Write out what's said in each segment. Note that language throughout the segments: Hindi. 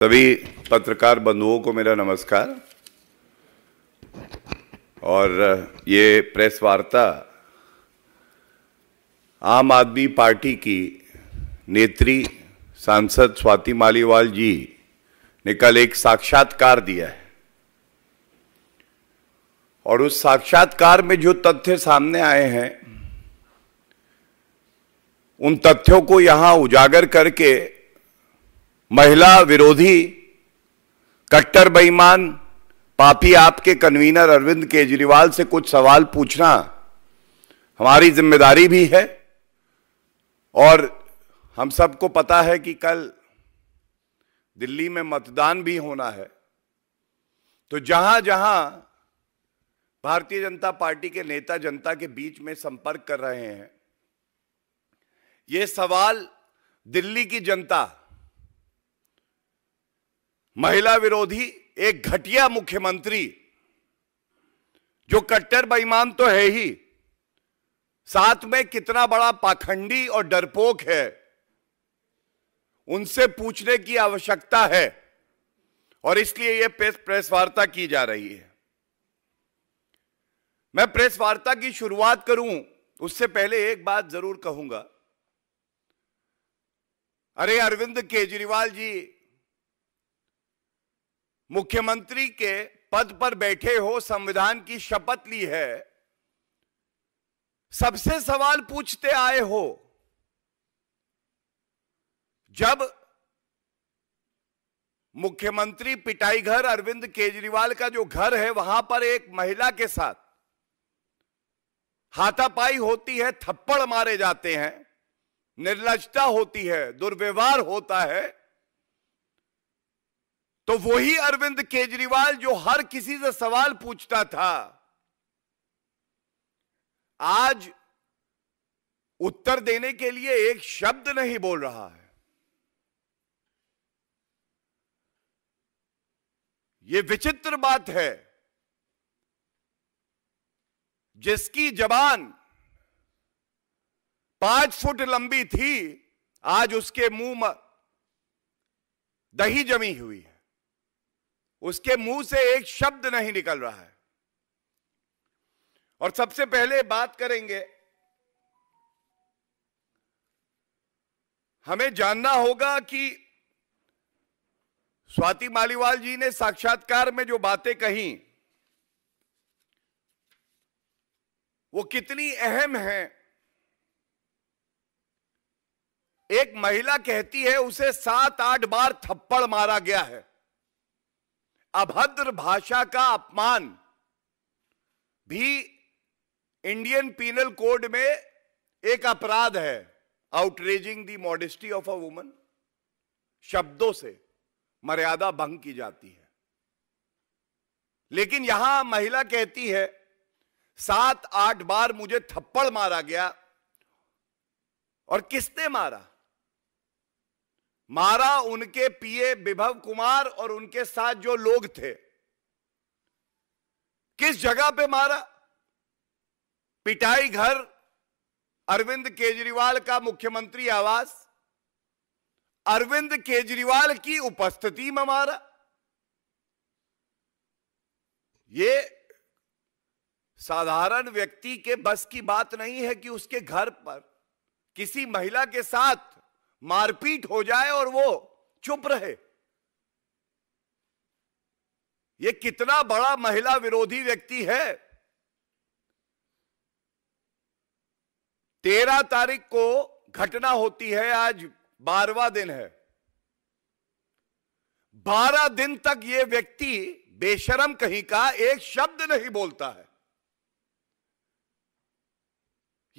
सभी पत्रकार बंधुओं को मेरा नमस्कार। और ये प्रेस वार्ता आम आदमी पार्टी की नेत्री सांसद स्वाति मालीवाल जी ने कल एक साक्षात्कार दिया है और उस साक्षात्कार में जो तथ्य सामने आए हैं उन तथ्यों को यहां उजागर करके महिला विरोधी कट्टर बेईमान पापी आपके कन्वीनर अरविंद केजरीवाल से कुछ सवाल पूछना हमारी जिम्मेदारी भी है। और हम सबको पता है कि कल दिल्ली में मतदान भी होना है, तो जहां जहां भारतीय जनता पार्टी के नेता जनता के बीच में संपर्क कर रहे हैं, ये सवाल दिल्ली की जनता, महिला विरोधी एक घटिया मुख्यमंत्री जो कट्टर बेईमान तो है ही, साथ में कितना बड़ा पाखंडी और डरपोक है, उनसे पूछने की आवश्यकता है और इसलिए यह प्रेस वार्ता की जा रही है। मैं प्रेस वार्ता की शुरुआत करूं उससे पहले एक बात जरूर कहूंगा। अरे अरविंद केजरीवाल जी, मुख्यमंत्री के पद पर बैठे हो, संविधान की शपथ ली है, सबसे सवाल पूछते आए हो। जब मुख्यमंत्री पिटाई घर अरविंद केजरीवाल का जो घर है, वहां पर एक महिला के साथ हाथापाई होती है, थप्पड़ मारे जाते हैं, निर्लज्जता होती है, दुर्व्यवहार होता है, तो वही अरविंद केजरीवाल जो हर किसी से सवाल पूछता था, आज उत्तर देने के लिए एक शब्द नहीं बोल रहा है। यह विचित्र बात है। जिसकी जबान 5 फुट लंबी थी, आज उसके मुंह में दही जमी हुई है, उसके मुंह से एक शब्द नहीं निकल रहा है। और सबसे पहले बात करेंगे, हमें जानना होगा कि स्वाति मालीवाल जी ने साक्षात्कार में जो बातें कही वो कितनी अहम हैं। एक महिला कहती है उसे 7-8 बार थप्पड़ मारा गया है। अभद्र भाषा का अपमान भी इंडियन पीनल कोड में एक अपराध है। Outraging the modesty of a woman, शब्दों से मर्यादा भंग की जाती है। लेकिन यहां महिला कहती है 7-8 बार मुझे थप्पड़ मारा गया। और किसने मारा? मारा उनके पीए विभव कुमार और उनके साथ जो लोग थे। किस जगह पे मारा? पिटाई घर, अरविंद केजरीवाल का मुख्यमंत्री आवास, अरविंद केजरीवाल की उपस्थिति में मारा। ये साधारण व्यक्ति के बस की बात नहीं है कि उसके घर पर किसी महिला के साथ मारपीट हो जाए और वो चुप रहे। ये कितना बड़ा महिला विरोधी व्यक्ति है। 13 तारीख को घटना होती है, आज 12वां दिन है। 12 दिन तक ये व्यक्ति बेशरम कहीं का एक शब्द नहीं बोलता है।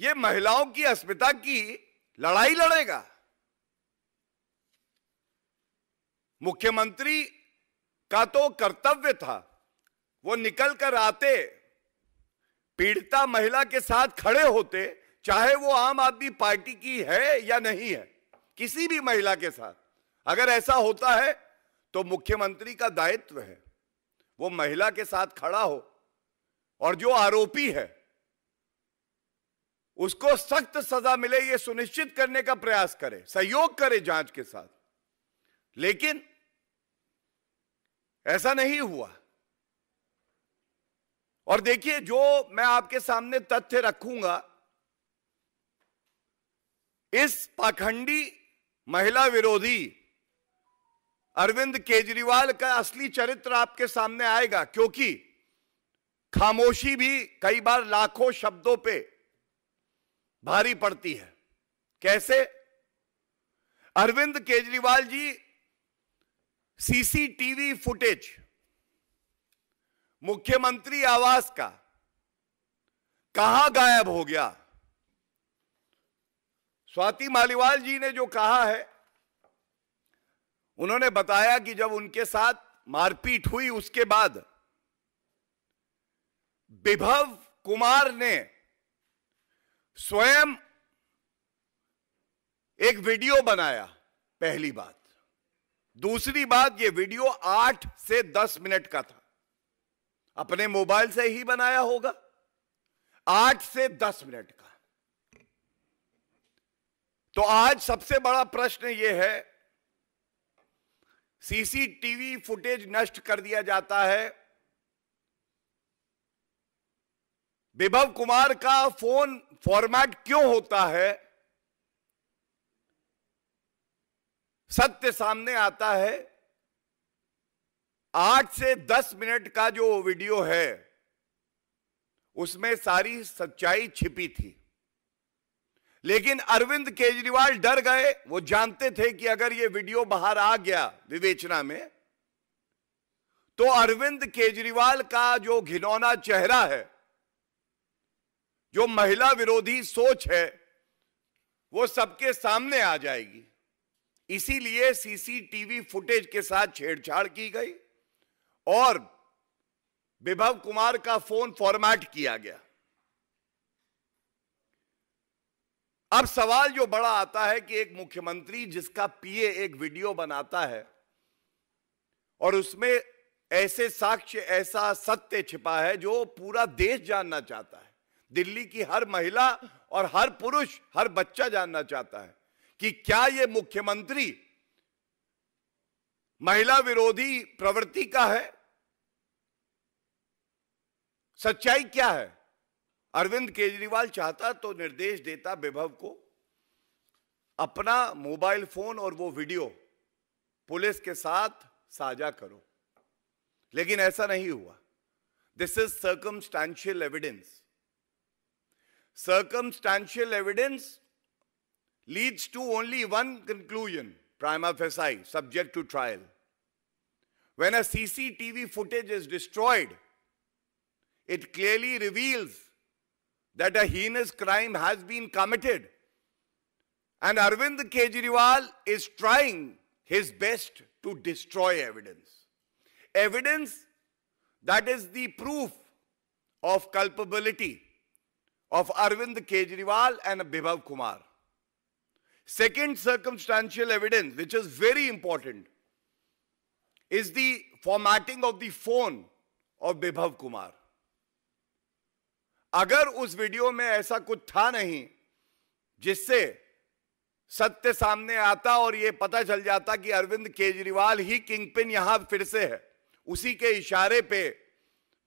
ये महिलाओं की अस्मिता की लड़ाई लड़ेगा। मुख्यमंत्री का तो कर्तव्य था, वो निकल कर आते, पीड़िता महिला के साथ खड़े होते, चाहे वो आम आदमी पार्टी की है या नहीं है, किसी भी महिला के साथ अगर ऐसा होता है तो मुख्यमंत्री का दायित्व है वो महिला के साथ खड़ा हो और जो आरोपी है उसको सख्त सजा मिले, ये सुनिश्चित करने का प्रयास करे, सहयोग करे जांच के साथ। लेकिन ऐसा नहीं हुआ। और देखिए, जो मैं आपके सामने तथ्य रखूंगा, इस पाखंडी महिला विरोधी अरविंद केजरीवाल का असली चरित्र आपके सामने आएगा, क्योंकि खामोशी भी कई बार लाखों शब्दों पे भारी पड़ती है। कैसे? अरविंद केजरीवाल जी सीसीटीवी फुटेज मुख्यमंत्री आवास का कहां गायब हो गया? स्वाति मालीवाल जी ने जो कहा है, उन्होंने बताया कि जब उनके साथ मारपीट हुई उसके बाद विभव कुमार ने स्वयं एक वीडियो बनाया। पहली बात। दूसरी बात, यह वीडियो 8 से 10 मिनट का था। अपने मोबाइल से ही बनाया होगा। 8 से 10 मिनट का। तो आज सबसे बड़ा प्रश्न यह है, सीसीटीवी फुटेज नष्ट कर दिया जाता है, विभव कुमार का फोन फॉर्मेट क्यों होता है? सत्य सामने आता है। 8 से 10 मिनट का जो वीडियो है, उसमें सारी सच्चाई छिपी थी। लेकिन अरविंद केजरीवाल डर गए। वो जानते थे कि अगर ये वीडियो बाहर आ गया विवेचना में, तो अरविंद केजरीवाल का जो घिनौना चेहरा है, जो महिला विरोधी सोच है, वो सबके सामने आ जाएगी। इसीलिए सीसीटीवी फुटेज के साथ छेड़छाड़ की गई और विभव कुमार का फोन फॉर्मेट किया गया। अब सवाल जो बड़ा आता है कि एक मुख्यमंत्री जिसका पीए एक वीडियो बनाता है और उसमें ऐसे साक्ष्य, ऐसा सत्य छिपा है जो पूरा देश जानना चाहता है, दिल्ली की हर महिला और हर पुरुष, हर बच्चा जानना चाहता है कि क्या यह मुख्यमंत्री महिला विरोधी प्रवृत्ति का है? सच्चाई क्या है? अरविंद केजरीवाल चाहता तो निर्देश देता विभव को, अपना मोबाइल फोन और वो वीडियो पुलिस के साथ साझा करो, लेकिन ऐसा नहीं हुआ। This is circumstantial evidence. Circumstantial evidence leads to only one conclusion, prima facie, subject to trial. When a CCTV footage is destroyed, it clearly reveals that a heinous crime has been committed. And Arvind Kejriwal is trying his best to destroy evidence. Evidence that is the proof of culpability of Arvind Kejriwal and Vibhav Kumar. Second circumstantial evidence, which is very important, is the formatting of the phone of Vibhav Kumar. अगर उस वीडियो में ऐसा कुछ था नहीं जिससे सत्य सामने आता और यह पता चल जाता कि अरविंद केजरीवाल ही किंगपिन यहां फिर से है, उसी के इशारे पे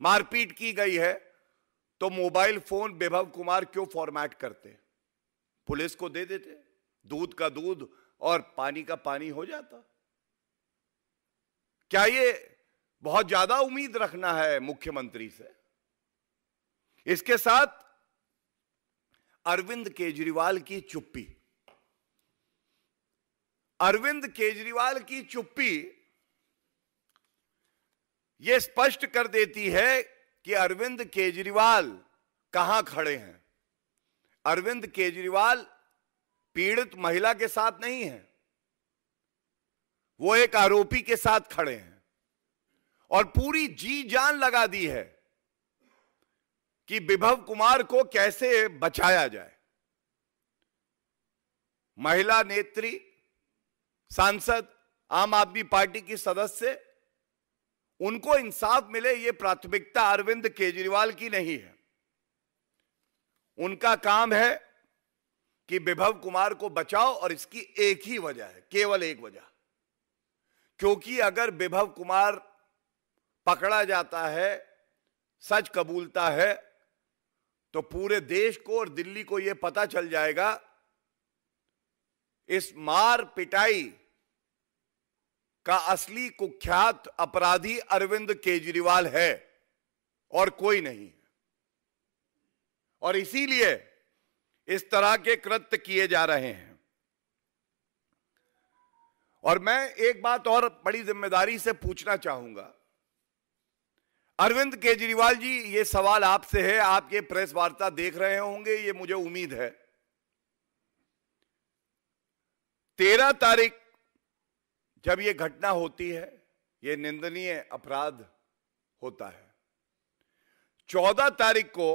मारपीट की गई है, तो मोबाइल फोन विभव कुमार क्यों फॉर्मेट करते? पुलिस को दे देते, दूध का दूध और पानी का पानी हो जाता। क्या ये बहुत ज्यादा उम्मीद रखना है मुख्यमंत्री से? इसके साथ अरविंद केजरीवाल की चुप्पी। अरविंद केजरीवाल की चुप्पी यह स्पष्ट कर देती है कि अरविंद केजरीवाल कहां खड़े हैं। अरविंद केजरीवाल पीड़ित महिला के साथ नहीं है, वो एक आरोपी के साथ खड़े हैं और पूरी जी जान लगा दी है कि विभव कुमार को कैसे बचाया जाए। महिला नेत्री, सांसद, आम आदमी पार्टी की सदस्य, उनको इंसाफ मिले, यह प्राथमिकता अरविंद केजरीवाल की नहीं है। उनका काम है कि विभव कुमार को बचाओ, और इसकी एक ही वजह है, केवल एक वजह, क्योंकि अगर विभव कुमार पकड़ा जाता है, सच कबूलता है, तो पूरे देश को और दिल्ली को यह पता चल जाएगा इस मार पिटाई का असली कुख्यात अपराधी अरविंद केजरीवाल है और कोई नहीं है। और इसीलिए इस तरह के कृत्य किए जा रहे हैं। और मैं एक बात और बड़ी जिम्मेदारी से पूछना चाहूंगा, अरविंद केजरीवाल जी, ये सवाल आपसे है, आप ये प्रेस वार्ता देख रहे होंगे, ये मुझे उम्मीद है। 13 तारीख जब ये घटना होती है, ये निंदनीय अपराध होता है। 14 तारीख को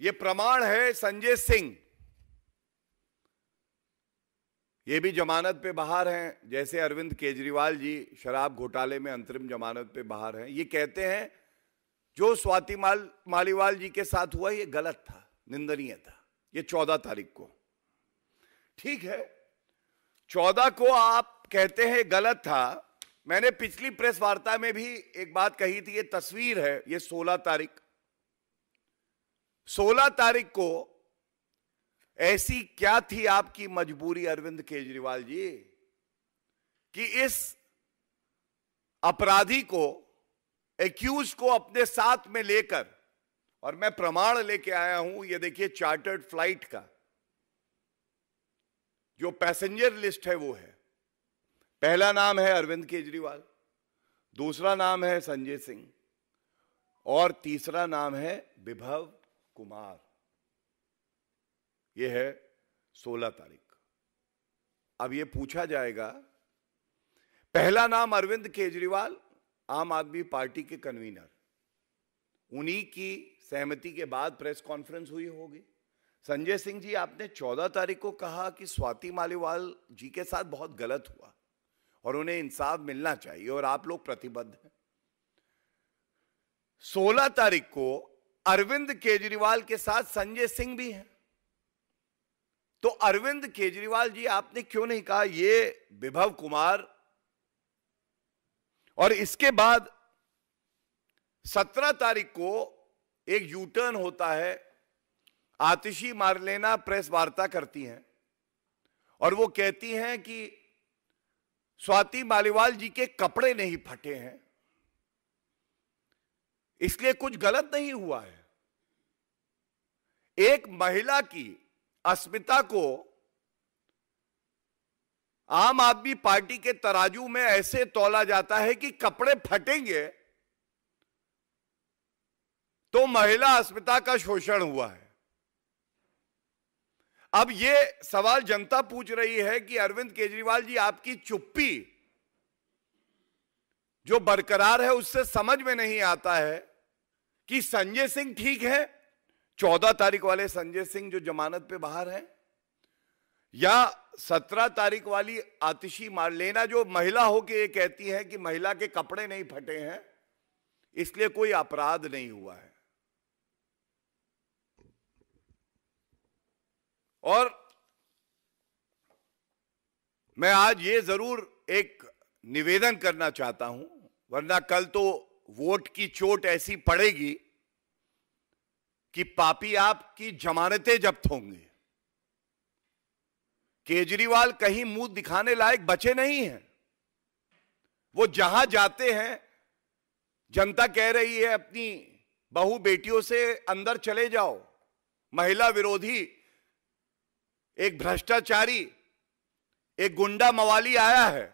ये प्रमाण है संजय सिंह, ये भी जमानत पे बाहर हैं, जैसे अरविंद केजरीवाल जी शराब घोटाले में अंतरिम जमानत पे बाहर हैं। ये कहते हैं जो स्वाति मालीवाल जी के साथ हुआ ये गलत था, निंदनीय था। ये 14 तारीख को, ठीक है, 14 को आप कहते हैं गलत था। मैंने पिछली प्रेस वार्ता में भी एक बात कही थी, ये तस्वीर है, ये 16 तारीख। 16 तारीख को ऐसी क्या थी आपकी मजबूरी अरविंद केजरीवाल जी कि इस अपराधी को, एक्यूज को अपने साथ में लेकर, और मैं प्रमाण लेके आया हूं, ये देखिए चार्टर्ड फ्लाइट का जो पैसेंजर लिस्ट है वो है। पहला नाम है अरविंद केजरीवाल, दूसरा नाम है संजय सिंह और तीसरा नाम है विभव कुमार। यह है 16 तारीख। अब यह पूछा जाएगा, पहला नाम अरविंद केजरीवाल आम आदमी पार्टी के कन्वीनर, उन्हीं की सहमति के बाद प्रेस कॉन्फ्रेंस हुई होगी। संजय सिंह जी, आपने 14 तारीख को कहा कि स्वाति मालीवाल जी के साथ बहुत गलत हुआ और उन्हें इंसाफ मिलना चाहिए और आप लोग प्रतिबद्ध हैं। 16 तारीख को अरविंद केजरीवाल के साथ संजय सिंह भी हैं। तो अरविंद केजरीवाल जी, आपने क्यों नहीं कहा ये विभव कुमार? और इसके बाद 17 तारीख को एक यू टर्न होता है, आतिशी मारलेना प्रेस वार्ता करती हैं और वो कहती हैं कि स्वाति मालीवाल जी के कपड़े नहीं फटे हैं, इसलिए कुछ गलत नहीं हुआ है। एक महिला की अस्मिता को आम आदमी पार्टी के तराजू में ऐसे तौला जाता है कि कपड़े फटेंगे तो महिला अस्मिता का शोषण हुआ है। अब यह सवाल जनता पूछ रही है कि अरविंद केजरीवाल जी, आपकी चुप्पी जो बरकरार है उससे समझ में नहीं आता है कि संजय सिंह ठीक है, 14 तारीख वाले संजय सिंह जो जमानत पे बाहर हैं, या 17 तारीख वाली आतिशी मारलेना जो महिला होके ये कहती है कि महिला के कपड़े नहीं फटे हैं इसलिए कोई अपराध नहीं हुआ है। और मैं आज ये जरूर एक निवेदन करना चाहता हूं, वरना कल तो वोट की चोट ऐसी पड़ेगी कि पापी आपकी जमानतें जब्त होंगी। केजरीवाल कहीं मुंह दिखाने लायक बचे नहीं हैं। वो जहां जाते हैं जनता कह रही है अपनी बहू बेटियों से अंदर चले जाओ। महिला विरोधी एक भ्रष्टाचारी, एक गुंडा मवाली आया है।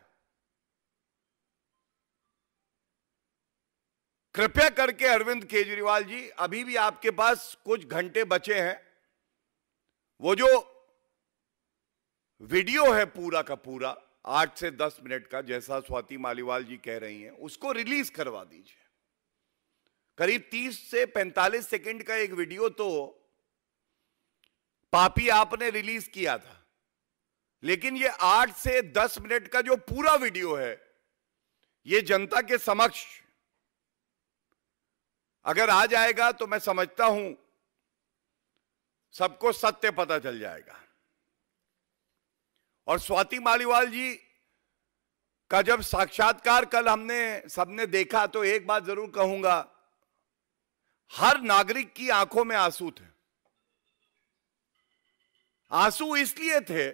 कृपया करके अरविंद केजरीवाल जी, अभी भी आपके पास कुछ घंटे बचे हैं। वो जो वीडियो है पूरा का पूरा 8 से 10 मिनट का, जैसा स्वाति मालीवाल जी कह रही हैं, उसको रिलीज करवा दीजिए। करीब 30 से 45 सेकंड का एक वीडियो तो पापी आपने रिलीज किया था, लेकिन ये 8 से 10 मिनट का जो पूरा वीडियो है, ये जनता के समक्ष अगर आ जाएगा तो मैं समझता हूं सबको सत्य पता चल जाएगा। और स्वाति मालीवाल जी का जब साक्षात्कार कल हमने सबने देखा तो एक बात जरूर कहूंगा, हर नागरिक की आंखों में आंसू थे। आंसू इसलिए थे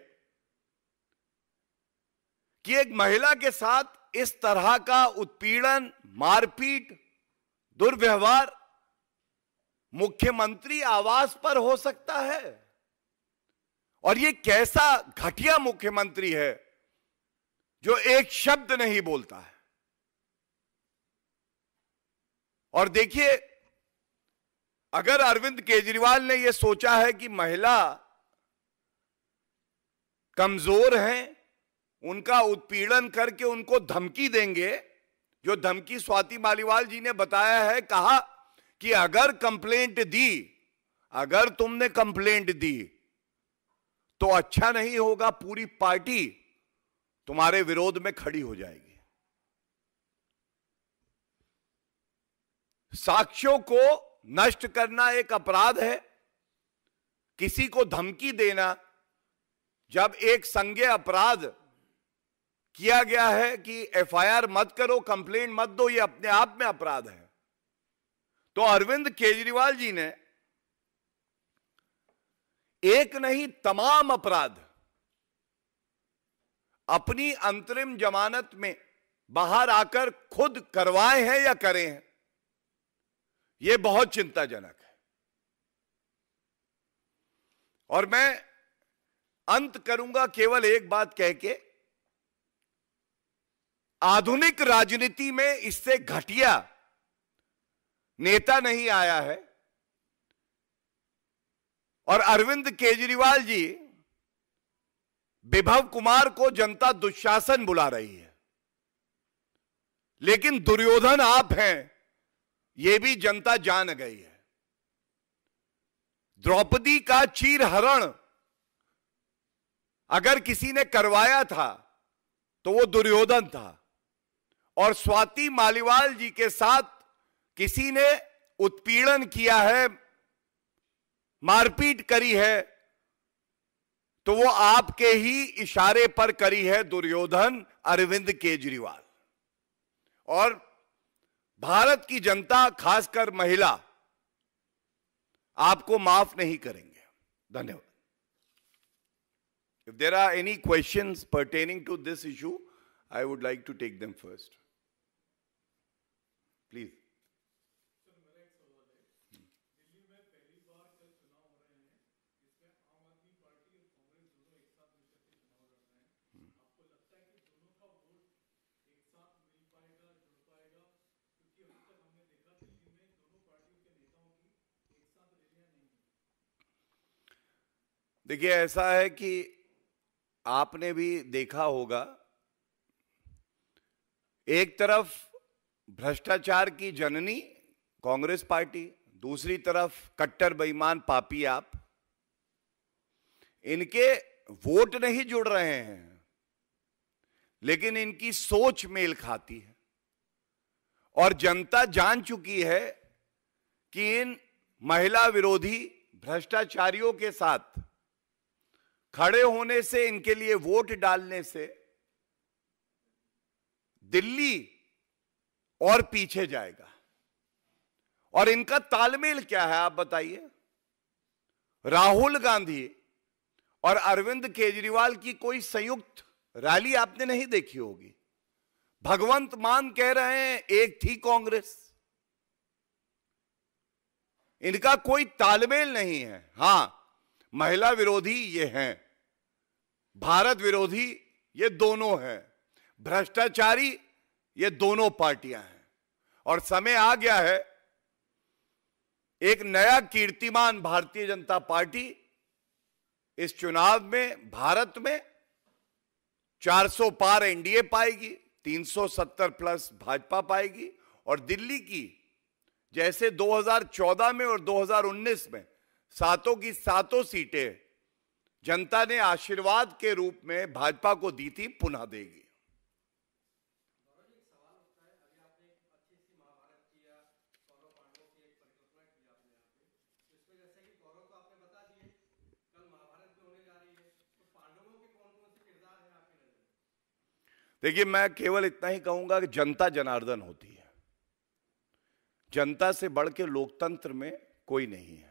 कि एक महिला के साथ इस तरह का उत्पीड़न, मारपीट, दुर्व्यवहार मुख्यमंत्री आवास पर हो सकता है। और ये कैसा घटिया मुख्यमंत्री है जो एक शब्द नहीं बोलता है। और देखिए, अगर अरविंद केजरीवाल ने यह सोचा है कि महिला कमजोर हैं, उनका उत्पीड़न करके उनको धमकी देंगे, जो धमकी स्वाति मालीवाल जी ने बताया है, कहा कि अगर कंप्लेंट दी, अगर तुमने कंप्लेंट दी तो अच्छा नहीं होगा, पूरी पार्टी तुम्हारे विरोध में खड़ी हो जाएगी। साक्ष्यों को नष्ट करना एक अपराध है। किसी को धमकी देना, जब एक संज्ञेय अपराध किया गया है कि एफआईआर मत करो, कंप्लेंट मत दो, यह अपने आप में अपराध है। तो अरविंद केजरीवाल जी ने एक नहीं तमाम अपराध अपनी अंतरिम जमानत में बाहर आकर खुद करवाए हैं या करे हैं, यह बहुत चिंताजनक है। और मैं अंत करूंगा केवल एक बात कह के, आधुनिक राजनीति में इससे घटिया नेता नहीं आया है। और अरविंद केजरीवाल जी, विभव कुमार को जनता दुशासन बुला रही है, लेकिन दुर्योधन आप हैं, यह भी जनता जान गई है। द्रौपदी का चीरहरण अगर किसी ने करवाया था तो वो दुर्योधन था, और स्वाति मालीवाल जी के साथ किसी ने उत्पीड़न किया है, मारपीट करी है, तो वो आपके ही इशारे पर करी है, दुर्योधन अरविंद केजरीवाल। और भारत की जनता, खासकर महिला, आपको माफ नहीं करेंगे। धन्यवाद। If there are any questions pertaining to this issue, I would like to take them first. Please. देखिए, ऐसा है कि आपने भी देखा होगा, एक तरफ भ्रष्टाचार की जननी कांग्रेस पार्टी, दूसरी तरफ कट्टर बेईमान पापी आप, इनके वोट नहीं जुड़ रहे हैं, लेकिन इनकी सोच मेल खाती है। और जनता जान चुकी है कि इन महिला विरोधी भ्रष्टाचारियों के साथ खड़े होने से, इनके लिए वोट डालने से दिल्ली और पीछे जाएगा। और इनका तालमेल क्या है, आप बताइए। राहुल गांधी और अरविंद केजरीवाल की कोई संयुक्त रैली आपने नहीं देखी होगी। भगवंत मान कह रहे हैं एक थी कांग्रेस। इनका कोई तालमेल नहीं है। हां, महिला विरोधी ये हैं, भारत विरोधी ये दोनों हैं, भ्रष्टाचारी ये दोनों पार्टियां हैं। और समय आ गया है, एक नया कीर्तिमान भारतीय जनता पार्टी इस चुनाव में भारत में 400 पार एनडीए पाएगी, 370 प्लस भाजपा पाएगी। और दिल्ली की जैसे 2014 में और 2019 में सातों की सातों सीटें जनता ने आशीर्वाद के रूप में भाजपा को दी थी, पुनः देगी। देखिए, मैं केवल इतना ही कहूंगा कि जनता जनार्दन होती है। जनता से बढ़ के लोकतंत्र में कोई नहीं है।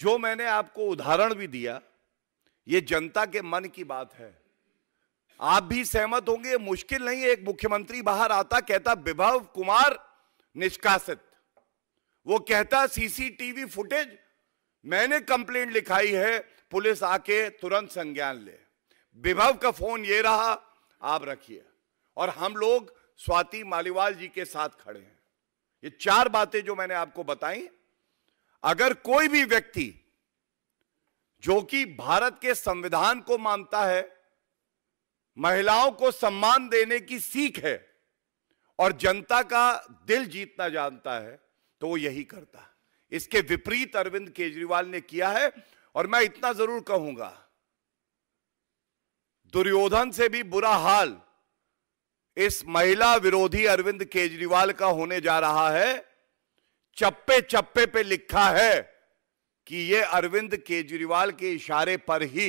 जो मैंने आपको उदाहरण भी दिया, ये जनता के मन की बात है। आप भी सहमत होंगे, मुश्किल नहीं है। एक मुख्यमंत्री बाहर आता, कहता विभव कुमार निष्कासित। वो कहता सीसीटीवी फुटेज मैंने कंप्लेंट लिखाई है, पुलिस आके तुरंत संज्ञान ले। विभव का फोन ये रहा, आप रखिए। और हम लोग स्वाति मालीवाल जी के साथ खड़े हैं। ये 4 बातें जो मैंने आपको बताई, अगर कोई भी व्यक्ति जो कि भारत के संविधान को मानता है, महिलाओं को सम्मान देने की सीख है और जनता का दिल जीतना जानता है, तो वो यही करता है। इसके विपरीत अरविंद केजरीवाल ने किया है। और मैं इतना जरूर कहूंगा, दुर्योधन से भी बुरा हाल इस महिला विरोधी अरविंद केजरीवाल का होने जा रहा है। चप्पे चप्पे पे लिखा है कि यह अरविंद केजरीवाल के इशारे पर ही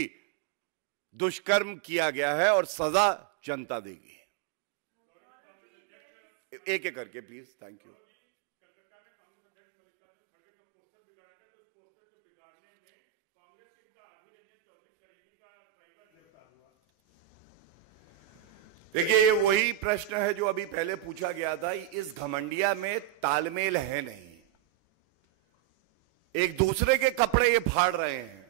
दुष्कर्म किया गया है और सजा जनता देगी। एक एक करके प्लीज। Thank you. देखिए, ये वही प्रश्न है जो अभी पहले पूछा गया था। इस घमंडिया में तालमेल है नहीं। एक दूसरे के कपड़े ये फाड़ रहे हैं,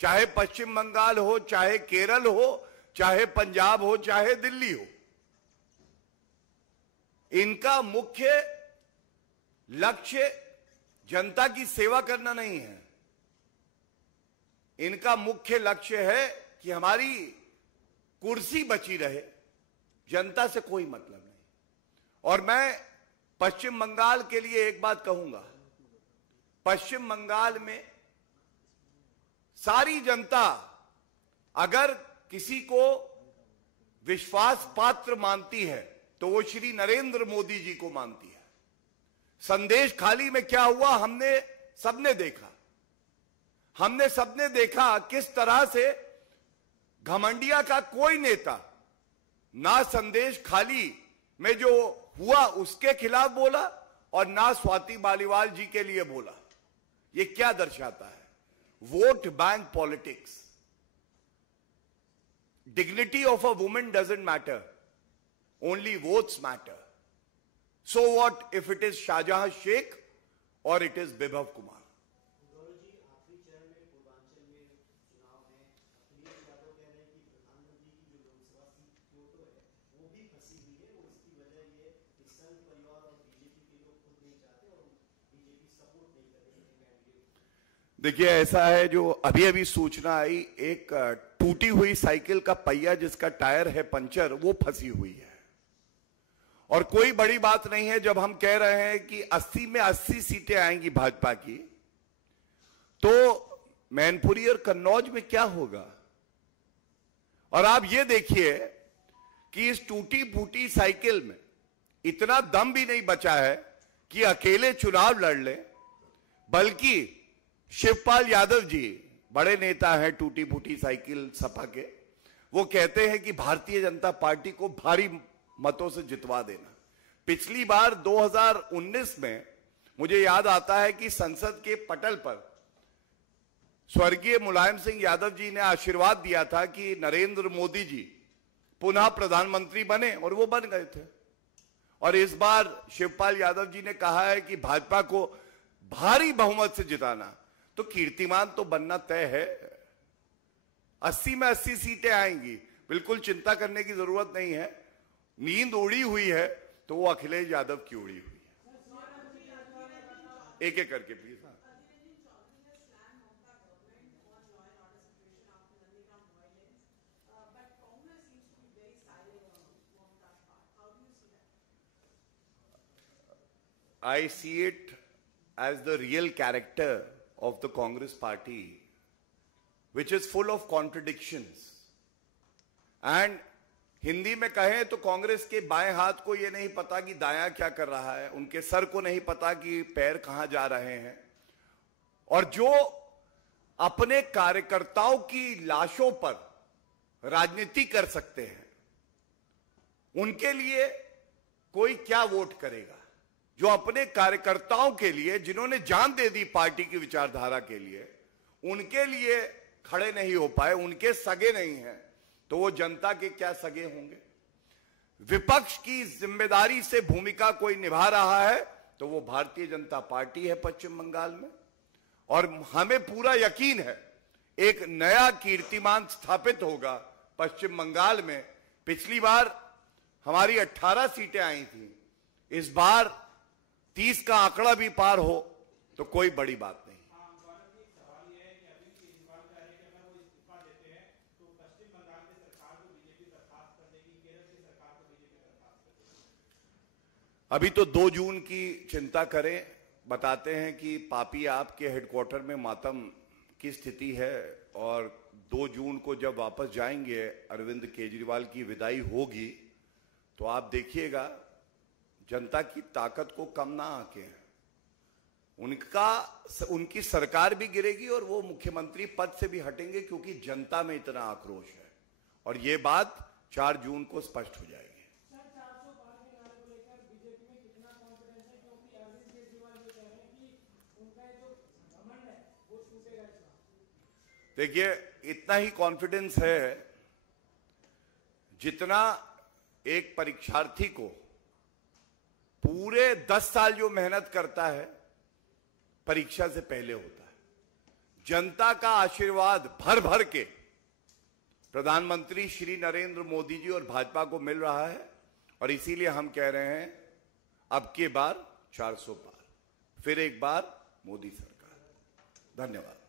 चाहे पश्चिम बंगाल हो, चाहे केरल हो, चाहे पंजाब हो, चाहे दिल्ली हो। इनका मुख्य लक्ष्य जनता की सेवा करना नहीं है। इनका मुख्य लक्ष्य है कि हमारी कुर्सी बची रहे, जनता से कोई मतलब नहीं। और मैं पश्चिम बंगाल के लिए एक बात कहूंगा, पश्चिम बंगाल में सारी जनता अगर किसी को विश्वास पात्र मानती है तो वो श्री नरेंद्र मोदी जी को मानती है। संदेश खाली में क्या हुआ, हमने सबने देखा किस तरह से घमंडिया का कोई नेता ना संदेश खाली में जो हुआ उसके खिलाफ बोला और ना स्वाति मालीवाल जी के लिए बोला। ये क्या दर्शाता है? Vote bank politics. Dignity of a woman doesn't matter, only votes matter. So what if it is Shahjahan Sheikh और इट इज विभव कुमार। देखिए, ऐसा है, जो अभी अभी सूचना आई, एक टूटी हुई साइकिल का पहिया जिसका टायर है पंचर, वो फंसी हुई है। और कोई बड़ी बात नहीं है। जब हम कह रहे हैं कि 80 में 80 सीटें आएंगी भाजपा की, तो मैनपुरी और कन्नौज में क्या होगा? और आप ये देखिए कि इस टूटी फूटी साइकिल में इतना दम भी नहीं बचा है कि अकेले चुनाव लड़ ले, बल्कि शिवपाल यादव जी बड़े नेता हैं टूटी फूटी साइकिल सपा के, वो कहते हैं कि भारतीय जनता पार्टी को भारी मतों से जितवा देना। पिछली बार 2019 में मुझे याद आता है कि संसद के पटल पर स्वर्गीय मुलायम सिंह यादव जी ने आशीर्वाद दिया था कि नरेंद्र मोदी जी पुनः प्रधानमंत्री बने, और वो बन गए थे। और इस बार शिवपाल यादव जी ने कहा है कि भाजपा को भारी बहुमत से जिताना, तो कीर्तिमान तो बनना तय है। 80 में 80 सीटें आएंगी, बिल्कुल चिंता करने की जरूरत नहीं है। नींद उड़ी हुई है तो वो अखिलेश यादव की उड़ी हुई है। एक एक करके प्लीज। हाँ, I see it as the real character of the Congress party, which is full of contradictions. And Hindi में कहें तो कांग्रेस के बाएं हाथ को यह नहीं पता कि दायां क्या कर रहा है, उनके सर को नहीं पता कि पैर कहां जा रहे हैं, और जो अपने कार्यकर्ताओं की लाशों पर राजनीति कर सकते हैं उनके लिए कोई क्या वोट करेगा? जो अपने कार्यकर्ताओं के लिए, जिन्होंने जान दे दी पार्टी की विचारधारा के लिए, उनके लिए खड़े नहीं हो पाए, उनके सगे नहीं हैं, तो वो जनता के क्या सगे होंगे? विपक्ष की जिम्मेदारी से भूमिका कोई निभा रहा है तो वो भारतीय जनता पार्टी है पश्चिम बंगाल में। और हमें पूरा यकीन है एक नया कीर्तिमान स्थापित होगा पश्चिम बंगाल में। पिछली बार हमारी 18 सीटें आई थी, इस बार 30 का आंकड़ा भी पार हो तो कोई बड़ी बात नहीं। अभी तो 2 जून की चिंता करें, बताते हैं कि पापी आपके हेडक्वार्टर में मातम की स्थिति है, और 2 जून को जब वापस जाएंगे, अरविंद केजरीवाल की विदाई होगी, तो आप देखिएगा जनता की ताकत को कम ना आके उनकी सरकार भी गिरेगी और वो मुख्यमंत्री पद से भी हटेंगे, क्योंकि जनता में इतना आक्रोश है। और ये बात 4 जून को स्पष्ट हो जाएगी। देखिए, इतना ही कॉन्फिडेंस है जितना एक परीक्षार्थी को पूरे 10 साल जो मेहनत करता है परीक्षा से पहले होता है। जनता का आशीर्वाद भर भर के प्रधानमंत्री श्री नरेंद्र मोदी जी और भाजपा को मिल रहा है, और इसीलिए हम कह रहे हैं अब की बार 400 पार, फिर एक बार मोदी सरकार। धन्यवाद।